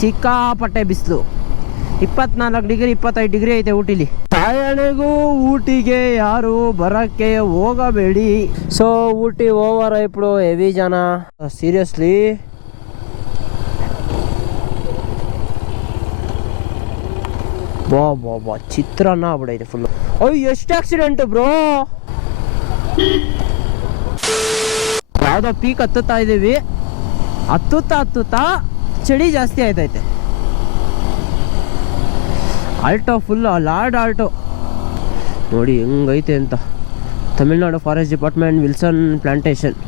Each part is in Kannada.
ಸಿಕ್ಕಾಪಟ್ಟೆ ಬಿಸಿಲು, 24 ಡಿಗ್ರಿ 25 ಡಿಗ್ರಿ ಐತೆ ಊಟಿಲಿ. ತಾಯಣೆಗೂ ಊಟಿಗೆ ಯಾರು ಬರಕ್ಕೆ ಹೋಗಬೇಡಿ. ಸೊ ಊಟಿ ಓವರ್ ಐಪ್ಡು, ಹೆವಿ ಜನ ಸೀರಿಯಸ್ಲಿ. ಬಾ ಚಿತ್ರಾನ್ನ ಆಗ್ಬಿಡೈತೆ ಫುಲ್ಲು. ಅಯ್ಯೋ ಎಷ್ಟು ಆಕ್ಸಿಡೆಂಟು ಬ್ರೋ. ಯಾವುದೋ ಪೀಕ್ ಹತ್ತುತ್ತಾ ಇದ್ದೀವಿ, ಹತ್ತುತ್ತಾ ಚಳಿ ಜಾಸ್ತಿ ಆಯ್ತೈತೆ. ಆಲ್ಟೋ ಫುಲ್ ಲಾರ್ಡ್ ಆಲ್ಟೋ ನೋಡಿ ಹೆಂಗೈತೆ ಅಂತ. Tamil Nadu forest department, Wilson plantation.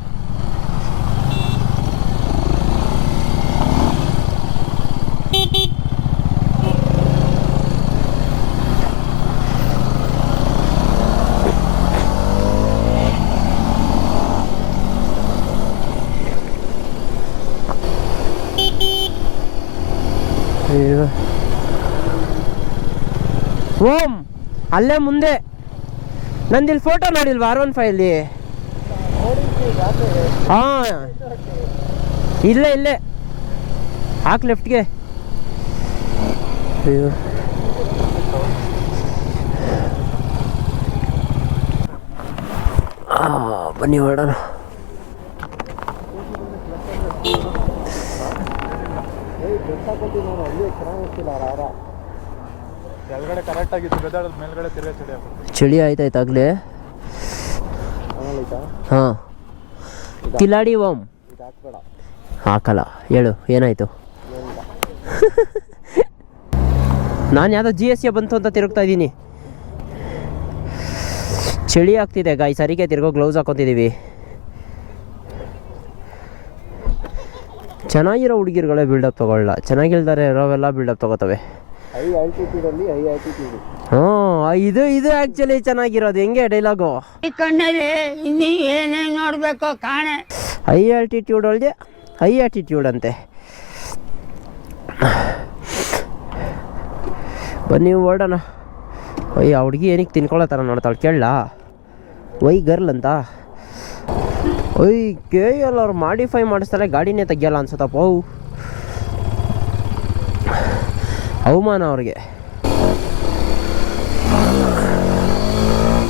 ಓಂ ಅಲ್ಲೇ ಮುಂದೆ ನಂದಿಲ್ಲಿ ಫೋಟೋ ನೋಡಿಲ್ವಾ R15 ಹಾಂ ಇಲ್ಲೇ ಹಾಕ್ ಲೆಫ್ಟ್ಗೆ. ಅಯ್ಯೋ ಬನ್ನಿ ಹೊರಡೋಣ. ಚಳಿ ಆಯ್ತಾಯ್ತಾಗ್ಲೇ. ಹಾಂ ಕಿಲಾಡಿ ಓಂ ಹಾಕಲ್ಲ. ಹೇಳು ಏನಾಯ್ತು? ನಾನು ಯಾವುದೋ GSA ಬಂತು ಅಂತ ತಿರುಗ್ತಾ ಇದ್ದೀನಿ. ಚಳಿ ಆಗ್ತಿದೆ ಗಾಯ್, ಸರಿಗೆ ತಿರ್ಗೋ ಗ್ಲೌಸ್ ಹಾಕೊತಿದ್ದೀವಿ. ಚೆನ್ನಾಗಿರೋ ಹುಡುಗಿರುಗಳೇ ಬಿಲ್ಡಪ್ ತೊಗೊಳ್ಳಲ್ಲ, ಚೆನ್ನಾಗಿಲ್ದಾರೆ ಇರೋವೆಲ್ಲ ಬಿಲ್ಡಪ್ ತೊಗೋತವೆ. ಇದು ಆಕ್ಚುಲಿ ಚೆನ್ನಾಗಿರೋದು. ಹೆಂಗೆ ಡೈಲಾಗು ನೋಡ್ಬೇಕು ಕಾಣೆ. ಹೈ ಆಲ್ಟಿಟ್ಯೂಡ್ ಒಳಗೆ ಹೈ ಆಟಿಟ್ಯೂಡ್ ಅಂತೆ. ಬನ್ನಿ ಓಡೋಣ. ಆ ಹುಡುಗಿ ಏನಕ್ಕೆ ತಿನ್ಕೊಳ್ಳೋ ಥರ ನೋಡ್ತಾಳೆ ಕೇಳಲ್ಲ. ಗರ್ಲ್ ಅಂತ. KL ಅವ್ರು ಮಾಡಿಫೈ ಮಾಡಿಸ್ತಾರೆ, ಗಾಡಿನೇ ತೆಗಿಯಲ್ಲ ಅನ್ಸುತ್ತಪ್ಪ. ಅವಮಾನ ಅವ್ರಿಗೆ.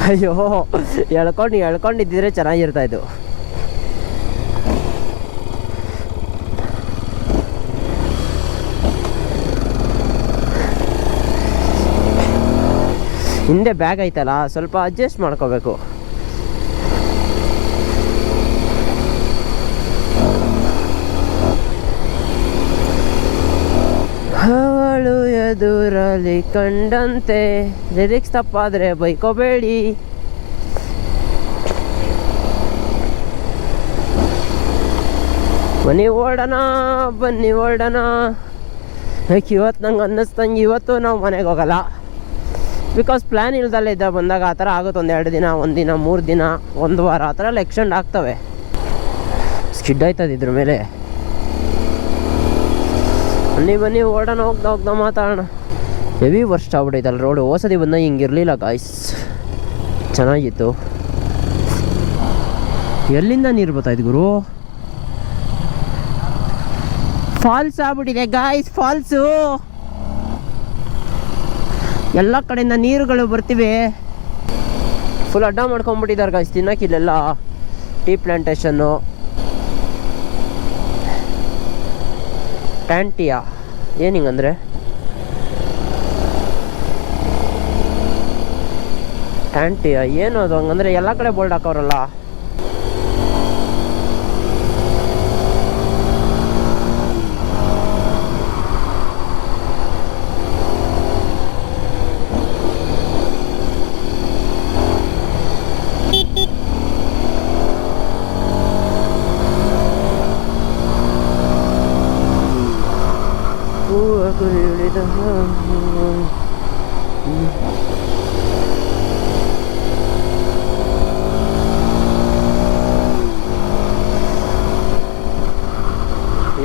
ಅಯ್ಯೋ ಎಳ್ಕೊಂಡಿದ್ದಿದ್ರೆ ಚೆನ್ನಾಗಿರ್ತಾಯಿತ್ತು. ಹಿಂದೆ ಬ್ಯಾಗ್ ಐತಲ್ಲ, ಸ್ವಲ್ಪ ಅಡ್ಜಸ್ಟ್ ಮಾಡ್ಕೋಬೇಕು. ಅವಳು ಎದುರಲ್ಲಿ ಕಂಡಂತೆ. ಲಿರಿಕ್ಸ್ ತಪ್ಪಾದರೆ ಬೈಕೋಬೇಡಿ. ಬನ್ನಿ ಓಡೋಣ. ಇವತ್ತು ನಂಗೆ ಅನ್ನಿಸ್ತಂಗೆ ಇವತ್ತು ನಾವು ಮನೆಗೆ ಹೋಗಲ್ಲ. ಬಿಕಾಸ್ ಪ್ಲ್ಯಾನ್ ಇಲ್ದಲ್ಲೇ ಇದ್ದ ಬಂದಾಗ ಆ ಥರ ಆಗುತ್ತೆ. 1-2 ದಿನ, 1 ದಿನ, 3 ದಿನ, 1 ವಾರ ಆ ಥರ ಎಲ್ಲ ಎಕ್ಸ್ಟೆಂಡ್ ಆಗ್ತವೆ. ಸ್ಕಿಡ್ ಆಯ್ತದ ಇದ್ರ ಮೇಲೆ. ಬನ್ನಿ ಓಡೋಣ. ಹೋಗ್ತಾ ಮಾತಾಡೋಣ. ಹೆವಿ ವರ್ಸ್ಟ್ ಆಗ್ಬಿಟ್ಟೈತಲ್ಲ ರೋಡು. ಹೊಸದಿ ಬಂದಾಗ ಹಿಂಗಿರಲಿಲ್ಲ ಗಾಯ್ಸ್, ಚೆನ್ನಾಗಿತ್ತು. ಎಲ್ಲಿಂದ ನೀರು ಬರ್ತಾಯಿದ್ದು ಗುರು? ಫಾಲ್ಸ್ ಆಗ್ಬಿಟ್ಟಿದೆ ಗಾಯ್ಸ್, ಫಾಲ್ಸು. ಎಲ್ಲ ಕಡೆಯಿಂದ ನೀರುಗಳು ಬರ್ತಿವೆ. ಫುಲ್ ಅಡ್ಡ ಮಾಡ್ಕೊಂಡ್ಬಿಟ್ಟಿದ್ದಾರೆ ಗಾಯ್ಸ್ ತಿನ್ನಕ್ಕಿಲ್ಲೆಲ್ಲ. ಟೀ ಪ್ಲಾಂಟೇಶನ್ನು, ಟ್ಯಾಂಟಿಯಾ ಏನಿಂಗಂದರೆ ಟ್ಯಾಂಟಿಯಾ ಏನು ಅದು? ಹಂಗಂದ್ರೆ ಎಲ್ಲ ಕಡೆ ಬೋಲ್ಡ್ ಹಾಕೋರಲ್ಲ.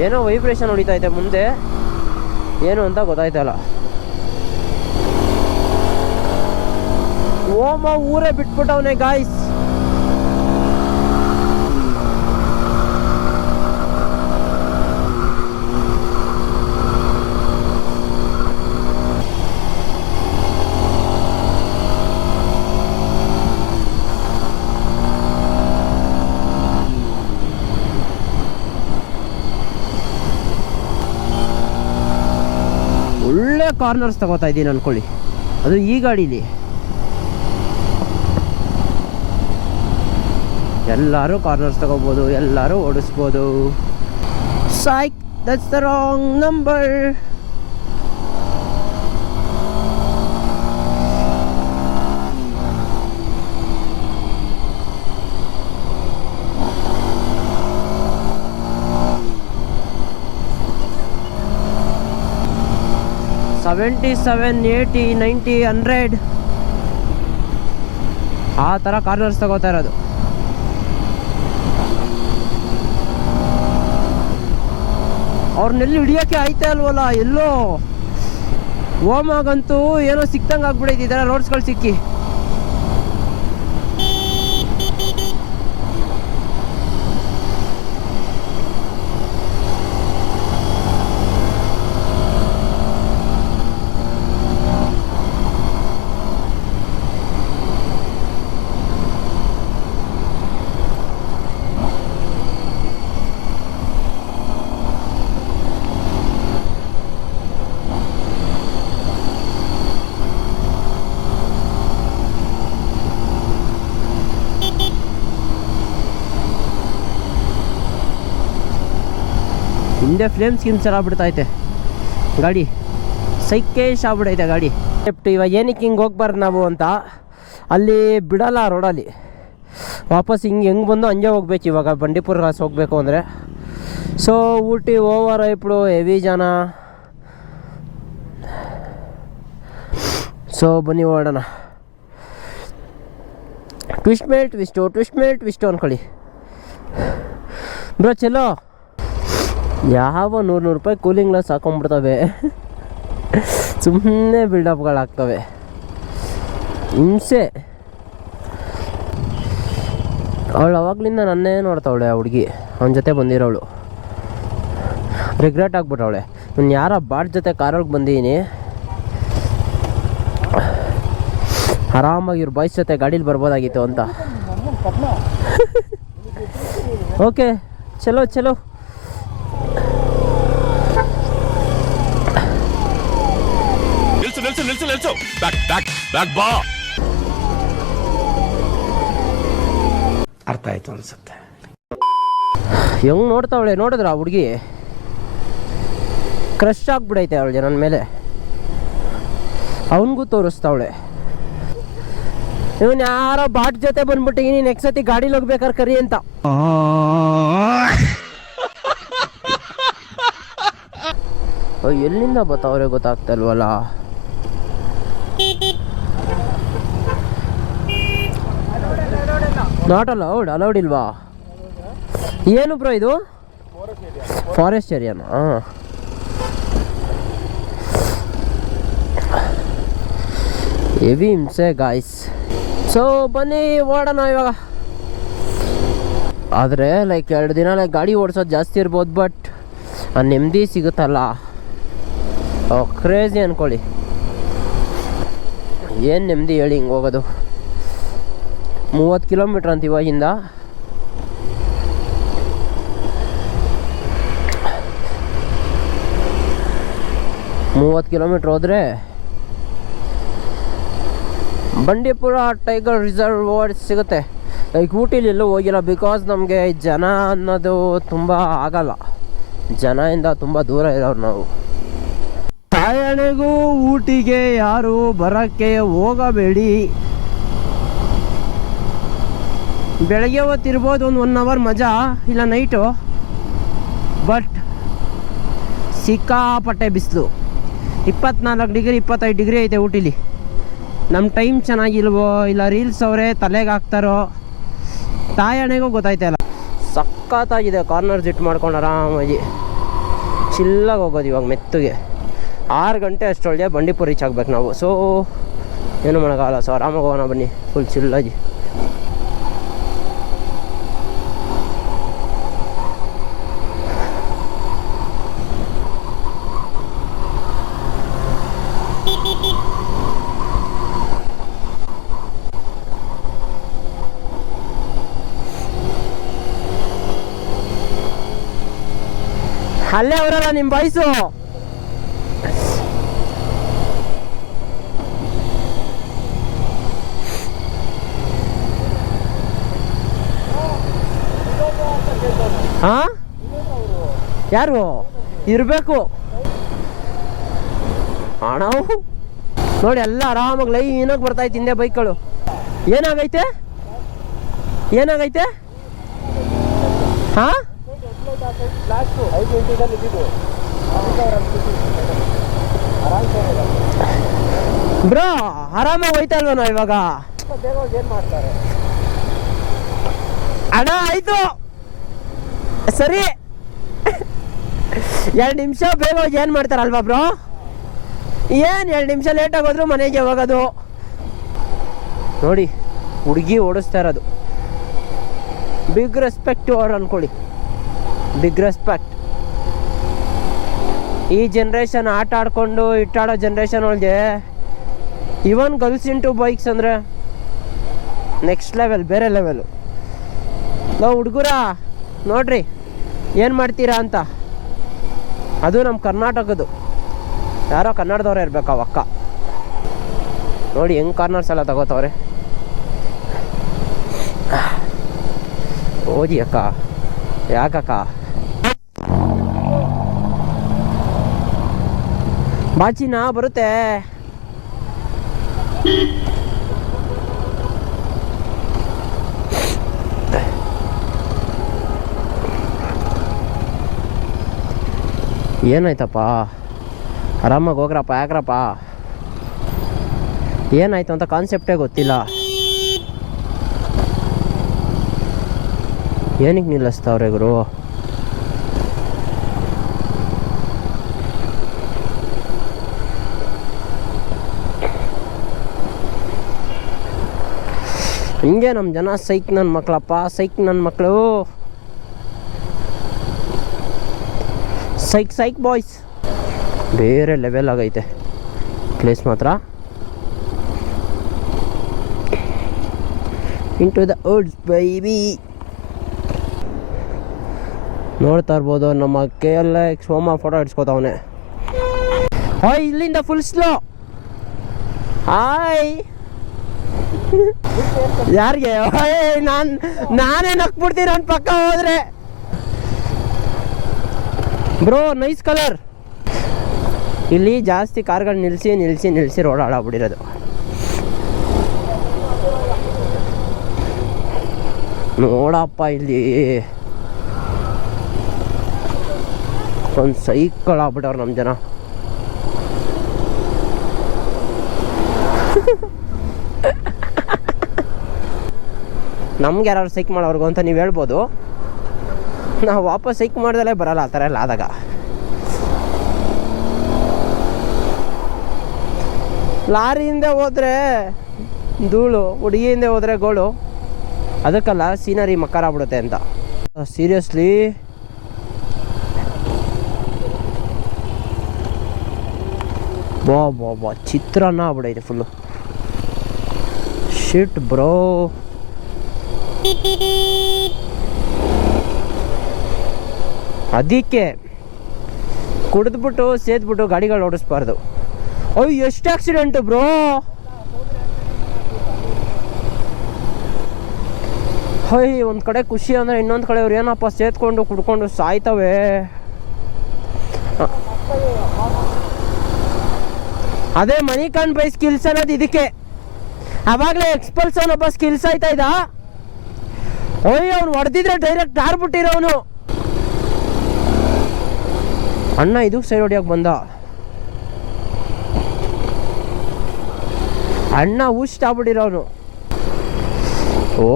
ಏನೋ ವೈಬ್ರೇಷನ್ ಹೊಡಿತೈತೆ ಮುಂದೆ, ಏನು ಅಂತ ಗೊತ್ತಾಯ್ತಲ್ಲ. ಓಮ ಊರೇ ಬಿಟ್ಬಿಟ್ಟವನೆ ಗಾಯ್ಸ್. ಒಳ್ಳೆ ಕಾರ್ನರ್ಸ್ ತಗೋತಾ ಇದ್ದೀನಿ ಅಂದ್ಕೊಳ್ಳಿ, ಅದು ಈ ಗಾಡೀಲಿ. ಎಲ್ಲರೂ ಕಾರ್ನರ್ಸ್ ತಗೋಬೋದು, ಎಲ್ಲರೂ ಓಡಿಸ್ಬೋದು. ಸೈಕ್, ದಟ್ಸ್ ದ ರಾಂಗ್ ನಂಬರ್. $77, $80, $90, $100 ಆ ಥರ ಕಾರ್ನರ್ಸ್ ತಗೋತಾ ಇರೋದು. ಅವ್ರನ್ನೆಲ್ಲಿ ಹಿಡಿಯೋಕ್ಕೆ ಆಯ್ತಾ ಅಲ್ವಲ್ಲ, ಎಲ್ಲೋ ಓಮಾಗಂತೂ ಏನೋ ಸಿಕ್ತಂಗೆ ಆಗ್ಬಿಡೈತಿ ಈ ಥರ ರೋಡ್ಸ್ಗಳು ಸಿಕ್ಕಿ. ಹಿಂದೆ ಫ್ಲೇಮ್ ಸ್ಕೀಮ್ಸ್ ಎಲ್ಲ ಆಗ್ಬಿಡ್ತೈತೆ ಗಾಡಿ, ಸೈಕೇಶ್ ಆಗ್ಬಿಡೈತೆ ಗಾಡಿ. ಇವಾಗ ಏನಕ್ಕೆ ಹಿಂಗೆ ಹೋಗ್ಬಾರ್ದು ನಾವು ಅಂತ, ಅಲ್ಲಿ ಬಿಡಲ್ಲ ರೋಡಲ್ಲಿ, ವಾಪಸ್ ಹೆಂಗೆ ಬಂದು ಹಂಗೆ ಹೋಗ್ಬೇಕು. ಇವಾಗ ಬಂಡೀಪುರ ಕ್ರಾಸ್ ಹೋಗಬೇಕು ಅಂದರೆ. ಸೊ ಊಟಿ ಓವರ್ ಐಪ್ಡು ಹೆವಿ ಜನ. ಸೊ ಬನ್ನಿ ಓಡೋಣ. ಟ್ವಿಸ್ಟ್ ಮೇಲೆ ಟ್ವಿಸ್ಟು ಅಂದ್ಕೊಳ್ಳಿ ಬ್ರೋ. ಚಲೋ ಯಾವ $100 ಕೂಲಿಂಗ್ ಗ್ಲಾಸ್ ಹಾಕೊಂಡ್ಬಿಡ್ತವೆ, ಸುಮ್ಮನೆ ಬಿಲ್ಡಪ್ಗಳಾಗ್ತವೆ, ಹಿಂಸೆ. ಅವಳು ಅವಾಗ್ಲಿಂದ ನನ್ನೇ ನೋಡ್ತಾವಳೆ ಆ ಹುಡುಗಿ, ಅವನ ಜೊತೆ ಬಂದಿರೋವಳು. ರಿಗ್ರೆಟ್ ಆಗ್ಬಿಟ್ಟವಳೆ, ನಾನು ಯಾರ ಬಾಟ್ ಜೊತೆ ಕಾರೊಳಗೆ ಬಂದಿದ್ದೀನಿ, ಆರಾಮಾಗಿ ಇವ್ರ ಬಾಯ್ಸ್ ಜೊತೆ ಗಾಡೀಲಿ ಬರ್ಬೋದಾಗಿತ್ತು ಅಂತ. ಓಕೆ ಚಲೋ ಚಲೋ. ನಿಲ್ಸು ಬ್ಯಾಕ್ ಬಾ. ಅರ್ಥ ಆಯ್ತು ಅನ್ಸುತ್ತೆ. ಹೆಂಗ್ ನೋಡ್ತಾವಳೆ ನೋಡಿದ್ರ ಆ ಹುಡುಗಿ, ಕ್ರಶ್ ಆಗ್ಬಿಡೈತೆ ಅವಳಿಗೆ ನನ್ನ ಮೇಲೆ. ಅವನಿಗೂ ತೋರಿಸ್ತಾವಳೆ. ಇವನು ಯಾರೋ ಬಾಟ್ ಜೊತೆ ಬಂದ್ಬಿಟ್ಟಿನಿ, ನೆಕ್ಸ್ಟ್ ಸತಿ ಗಾಡೀಲಿ ಹೋಗ್ಬೇಕಾರೆ ಕರಿ ಅಂತ. ಎಲ್ಲಿಂದ ಬತ್ತಾವ್ರೆ ಗೊತ್ತಾಗ್ತಲ್ವಲ್ಲ. ನಾಟ್ ಅಲೌಡ್ ಇಲ್ವಾ? ಏನು ಬ್ರೋ ಇದು? ಫಾರೆಸ್ಟ್ ಏರಿಯಾನಾ? ಹೆವಿ ಹಿಂಸೆ ಗಾಯ್ಸ್. ಸೊ ಬನ್ನಿ ಓಡೋಣ ಇವಾಗ. ಆದರೆ ಲೈಕ್ 2 ದಿನ ಗಾಡಿ ಓಡಿಸೋದು ಜಾಸ್ತಿ ಇರ್ಬೋದು, ಬಟ್ ಆ ನೆಮ್ಮದಿ ಸಿಗುತ್ತಲ್ಲ, ಕ್ರೇಜಿ ಅಂದ್ಕೊಳ್ಳಿ. ಏನು ನೆಮ್ಮದಿ ಹೇಳಿ ಹಿಂಗೆ ಹೋಗೋದು. 30 ಕಿಲೋಮೀಟ್ರ್ ಅಂತ ಇವಾಗಿಂದ. ಹೋದರೆ ಬಂಡೀಪುರ ಟೈಗರ್ ರಿಸರ್ವ್ ಸಿಗುತ್ತೆ. ಲೈಕ್ ಊಟಿಲಿ ಎಲ್ಲೂ ಹೋಗಿಲ್ಲ, ಬಿಕಾಸ್ ನಮಗೆ ಜನ ಅನ್ನೋದು ತುಂಬ ಆಗಲ್ಲ, ಜನದಿಂದ ತುಂಬ ದೂರ ಇರೋರು ನಾವು. ತಾಯಣೆಗೂ ಊಟಿಗೆ ಯಾರು ಬರೋಕ್ಕೆ ಹೋಗಬೇಡಿ. ಬೆಳಗ್ಗೆ ಹೊತ್ತಿರ್ಬೋದು ಒಂದು 1 ಅವರ್ ಮಜಾ, ಇಲ್ಲ ನೈಟು, ಬಟ್ ಸಿಕ್ಕಾಪಟ್ಟೆ ಬಿಸಿಲು. 24 ಡಿಗ್ರಿ 25 ಡಿಗ್ರಿ ಐತೆ ಊಟಿಲಿ. ನಮ್ಮ ಟೈಮ್ ಚೆನ್ನಾಗಿಲ್ವೋ ಇಲ್ಲ ರೀಲ್ಸ್ ಅವರೇ ತಲೆಗೆ ಹಾಕ್ತಾರೋ ತಾಯಣೆಗೂ ಗೊತ್ತಾಯ್ತಲ್ಲ. ಸಖತ್ತಾಗಿದೆ ಕಾರ್ನರ್ಸ್ ಇಟ್ಟು ಮಾಡ್ಕೊಂಡು ಆರಾಮಾಗಿ ಚಿಲ್ಲಾಗಿ ಹೋಗೋದು. ಇವಾಗ ಮೆತ್ತಗೆ 6 ಗಂಟೆ ಅಷ್ಟೊಳಗೆ ಬಂಡೀಪುರ ರೀಚ್ ಆಗ್ಬೇಕು ನಾವು. ಸೊ ಏನು ಮಾಡೋಕ್ಕಾಗಲ್ಲ. ಸೊ ಆರಾಮಾಗಿ ಹೋಗೋಣ ಬನ್ನಿ, ಫುಲ್ ಚಿಲ್ಲಾಗಿ. ಅಲ್ಲೇ ಅವರಲ್ಲ ನಿಮ್ಮ ಬಾಯ್ಸು. ಹಾ ಯಾರು ಇರಬೇಕು ಅಣ್ಣ ನೋಡಿ ಎಲ್ಲ ಆರಾಮಾಗಿ ಲೈನಾಗಿ ಬರ್ತಾಯ್ತು ಹಿಂದೆ ಬೈಕ್ಗಳು. ಏನಾಗೈತೆ ಏನಾಗೈತೆ ಹಾ ಬ್ರೋ ಆರಾಮಾಗಿ ಹೋಯ್ತಾ ಇಲ್ವ ನಾವು ಇವಾಗ? ಅಣ್ಣ ಆಯ್ತು ಸರಿ 2 ನಿಮಿಷ ಬೇಗ ಹೋಗಿ ಏನು ಮಾಡ್ತಾರಲ್ವಾ ಬ್ರೋ? ಏನು 2 ನಿಮಿಷ ಲೇಟಾಗಿ ಹೋದ್ರು ಮನೆಗೆ ಹೋಗೋದು. ನೋಡಿ ಹುಡುಗಿ ಓಡಿಸ್ತಾ ಇರೋದು. ಬಿಗ್ ರೆಸ್ಪೆಕ್ಟ್ ಅವ್ರು ಅನ್ಕೊಳ್ಳಿ, ಬಿಗ್ ರೆಸ್ಪೆಕ್ಟ್. ಈ ಜನ್ರೇಷನ್ ಆಟ ಆಡ್ಕೊಂಡು ಇಟ್ಟಾಡೋ ಜನ್ರೇಷನ್ ಒಳಗೆ ಇವನ್ ಗರ್ಲ್ಸ್ ಇಂಟು ಬೈಕ್ಸ್ ಅಂದರೆ ನೆಕ್ಸ್ಟ್ ಲೆವೆಲ್, ಬೇರೆ ಲೆವೆಲು. ನಾವು ಹುಡುಗರ ನೋಡ್ರಿ ಏನು ಮಾಡ್ತೀರಾ ಅಂತ. ಅದು ನಮ್ಮ ಕರ್ನಾಟಕದ್ದು, ಯಾರೋ ಕನ್ನಡದವ್ರೆ ಇರ್ಬೇಕು ಅವ ಅಕ್ಕ. ನೋಡಿ ಹೆಂಗೆ ಕಾರ್ನರ್ಸ್ ಎಲ್ಲ ತಗೋತವ್ರೆ. ಓದಿ ಅಕ್ಕ, ಯಾಕಕ್ಕ ಬಾಚಿನ ಬರುತ್ತೆ. ಏನಾಯ್ತಪ್ಪ? ಆರಾಮಾಗಿ ಹೋಗ್ರಪ್ಪ. ಯಾಕ್ರಪ್ಪ ಏನಾಯ್ತು ಅಂತ ಕಾನ್ಸೆಪ್ಟೇ ಗೊತ್ತಿಲ್ಲ. ಏನಕ್ಕೆ ನಿಲ್ಲಿಸ್ತಾವ್ರೆ ಗುರು? ಹಿಂಗೆ ನಮ್ಮ ಜನ ಸೈಕ್ ನನ್ನ ಮಕ್ಕಳಪ್ಪ, ಸೈಕ್ ನನ್ನ ಮಕ್ಕಳು, ಸೈಕ್ ಸೈಕ್ ಬಾಯ್ಸ್. ಬೇರೆ ಲೆವೆಲ್ ಆಗೈತೆ ಪ್ಲೇಸ್ ಮಾತ್ರ. Into the Woods Bybee. ನೋಡ್ತಾ ಇರ್ಬೋದು ನಮ್ಮ KLX ಸೋಮ ಫೋಟೋ ಇಡ್ಸ್ಕೊತಾವನೆ. ಹಾಯ್ ಇಲ್ಲಿಂದ ಫುಲ್ ಸ್ಲೋ. ಹಾಯ್ ಯಾರಿಗೆ? ನಾನೇ ನಕ್ಬಿಡ್ತೀನಿ ನನ್ನ ಪಕ್ಕ ಹೋದ್ರೆ. Bro nice colour. ಇಲ್ಲಿ ಜಾಸ್ತಿ ಕಾರ್ಗಳು ನಿಲ್ಲಿಸಿ ನಿಲ್ಲಿಸಿ ನಿಲ್ಲಿಸಿ ರೋಡ್ ಹಾಳಾಗ್ಬಿಟ್ಟಿರೋದು. ನೋಡಪ್ಪ ಇಲ್ಲಿ ಒಂದು ಸೈಕಲ್ ಆಗ್ಬಿಟ್ಟವ್ರು ನಮ್ಮ ಜನ. ನಮ್ಗೆ ಯಾರು ಸೈಕ್ ಮಾಡೋರ್ಗು ಅಂತ ನೀವು ಹೇಳ್ಬೋದು. ನಾವು ವಾಪಸ್ ಸೈಕ್ ಮಾಡ್ದಲೇ ಬರಲ್ಲ ಆ ಥರ ಎಲ್ಲ ಆದಾಗ. ಲಾರಿಯಿಂದ ಹೋದರೆ ಧೂಳು, ಹುಡುಗಿಯಿಂದ ಹೋದರೆ ಗೋಳು. ಅದಕ್ಕಲ್ಲ ಸೀನರಿ ಮಕ್ಕಾರ ಆಗ್ಬಿಡುತ್ತೆ ಅಂತ. ಸೀರಿಯಸ್ಲಿ ಬಾ ಬಾ ಬಾ ಚಿತ್ರಾನ್ನ ಆಗ್ಬಿಡೈತೆ ಫುಲ್ಲು. ಶಿಟ್ ಬ್ರೋ. ಅದಕ್ಕೆ ಕುಡಿದ್ಬಿಟ್ಟು ಸೇದ್ಬಿಟ್ಟು ಗಾಡಿಗಳು ಓಡಿಸ್ಬಾರ್ದು. ಅಯ್ಯೋ ಎಷ್ಟು ಆಕ್ಸಿಡೆಂಟು ಬ್ರೋ. ಹೊಯ್ ಒಂದು ಕಡೆ ಖುಷಿ ಅಂದರೆ ಇನ್ನೊಂದು ಕಡೆ ಅವ್ರು ಏನಪ್ಪ ಸೇದ್ಕೊಂಡು ಕುಡ್ಕೊಂಡು ಸಾಯ್ತವೆ. ಅದೇ ಮನಿ ಕಾನ್ ಬೈ ಸ್ಕಿಲ್ಸ್ ಅನ್ನೋದು ಇದಕ್ಕೆ. ಆವಾಗಲೇ ಎಕ್ಸ್ಪಲ್ಸನ್ ಒಬ್ಬ ಸ್ಕಿಲ್ಸ್ ಆಯ್ತಾ ಇದ್ದ. ಓಯ್ ಅವ್ನು ಹೊಡೆದಿದ್ರೆ ಡೈರೆಕ್ಟ್ ಆರ್ಬಿಟ್ಟಿರೋನು. ಅಣ್ಣ ಇದಕ್ಕೆ ಸೈಡ್ ಹೊಡಿಯೋಕೆ ಬಂದ. ಅಣ್ಣ ಊಸ್ಟ್ ಆಗ್ಬಿಟ್ಟಿರೋನು. ಓ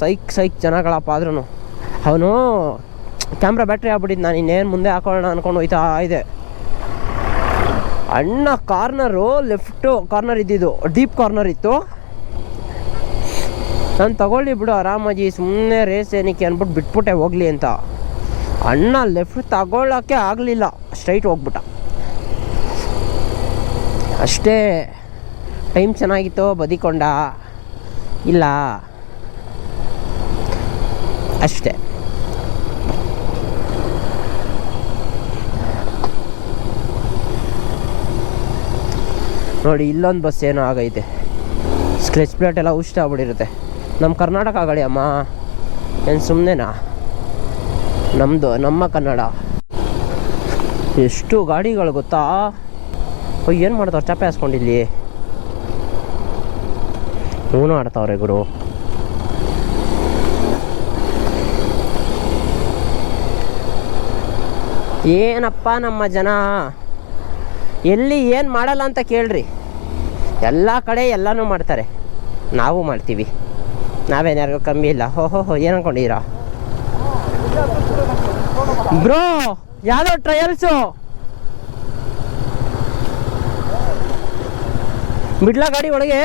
ಸೈಕ್ ಸೈಕ್ ಜನಗಳಪ್ಪ. ಆದ್ರೂ ಅವನು ಕ್ಯಾಮ್ರಾ ಬ್ಯಾಟ್ರಿ ಆಗ್ಬಿಟ್ಟಿದ್ದು. ನಾನು ಇನ್ನೇನು ಮುಂದೆ ಹಾಕೋಣ ಅಂದ್ಕೊಂಡು ಹೋಯ್ತಾ ಇದೆ. ಅಣ್ಣ ಕಾರ್ನರು ಲೆಫ್ಟು ಕಾರ್ನರ್ ಇದ್ದಿದ್ದು, ಡೀಪ್ ಕಾರ್ನರ್ ಇತ್ತು. ನಾನು ತಗೊಳ್ಳಿ ಬಿಡು ಆರಾಮಾಗಿ, ಸುಮ್ಮನೆ ರೇಸ್ ಏನಕ್ಕೆ ಅಂದ್ಬಿಟ್ಟು ಬಿಟ್ಬಿಟ್ಟೆ ಹೋಗಲಿ ಅಂತ. ಅಣ್ಣ ಲೆಫ್ಟ್ ತಗೊಳ್ಳೋಕ್ಕೆ ಆಗಲಿಲ್ಲ, ಸ್ಟ್ರೈಟ್ ಹೋಗ್ಬಿಟ್ಟ ಅಷ್ಟೇ. ಟೈಮ್ ಚೆನ್ನಾಗಿತ್ತು, ಬದಿಕೊಂಡ ಇಲ್ಲ ಅಷ್ಟೇ. ನೋಡಿ ಇಲ್ಲೊಂದು ಬಸ್ ಏನೋ ಆಗೈತೆ. ಸ್ಕ್ರೆಚ್ ಪ್ಲೇಟ್ ಎಲ್ಲ ಉಷ್ಟ ಆಗ್ಬಿಟ್ಟಿರುತ್ತೆ. ನಮ್ಮ ಕರ್ನಾಟಕ ಗಾಡಿ ಅಮ್ಮ, ಏನು ಸುಮ್ಮನೆನಾ? ನಮ್ಮ ಕನ್ನಡ. ಎಷ್ಟು ಗಾಡಿಗಳು ಗೊತ್ತಾ. ಏನು ಮಾಡ್ತಾವ್ರೆ ಚಾಪೆ ಹಾಸ್ಕೊಂಡಿಲ್ಲಿ. ಹೂನು ಆಡ್ತಾವ್ರೆ ಗುರು. ಏನಪ್ಪ ನಮ್ಮ ಜನ ಎಲ್ಲಿ ಏನು ಮಾಡಲ್ಲ ಅಂತ ಕೇಳ್ರಿ. ಎಲ್ಲ ಕಡೆ ಎಲ್ಲನೂ ಮಾಡ್ತಾರೆ, ನಾವು ಮಾಡ್ತೀವಿ. ನಾವೇನ್ಯಾರಿಗೂ ಕಮ್ಮಿ ಇಲ್ಲ. ಹೋ ಏನು ಅನ್ಕೊಂಡಿದ್ದೀರಾ ಬ್ರೋ? ಯಾವುದೋ ಟ್ರಯಲ್ಸು ಬಿಡ್ಲಾ ಗಾಡಿ ಒಳಗೆ.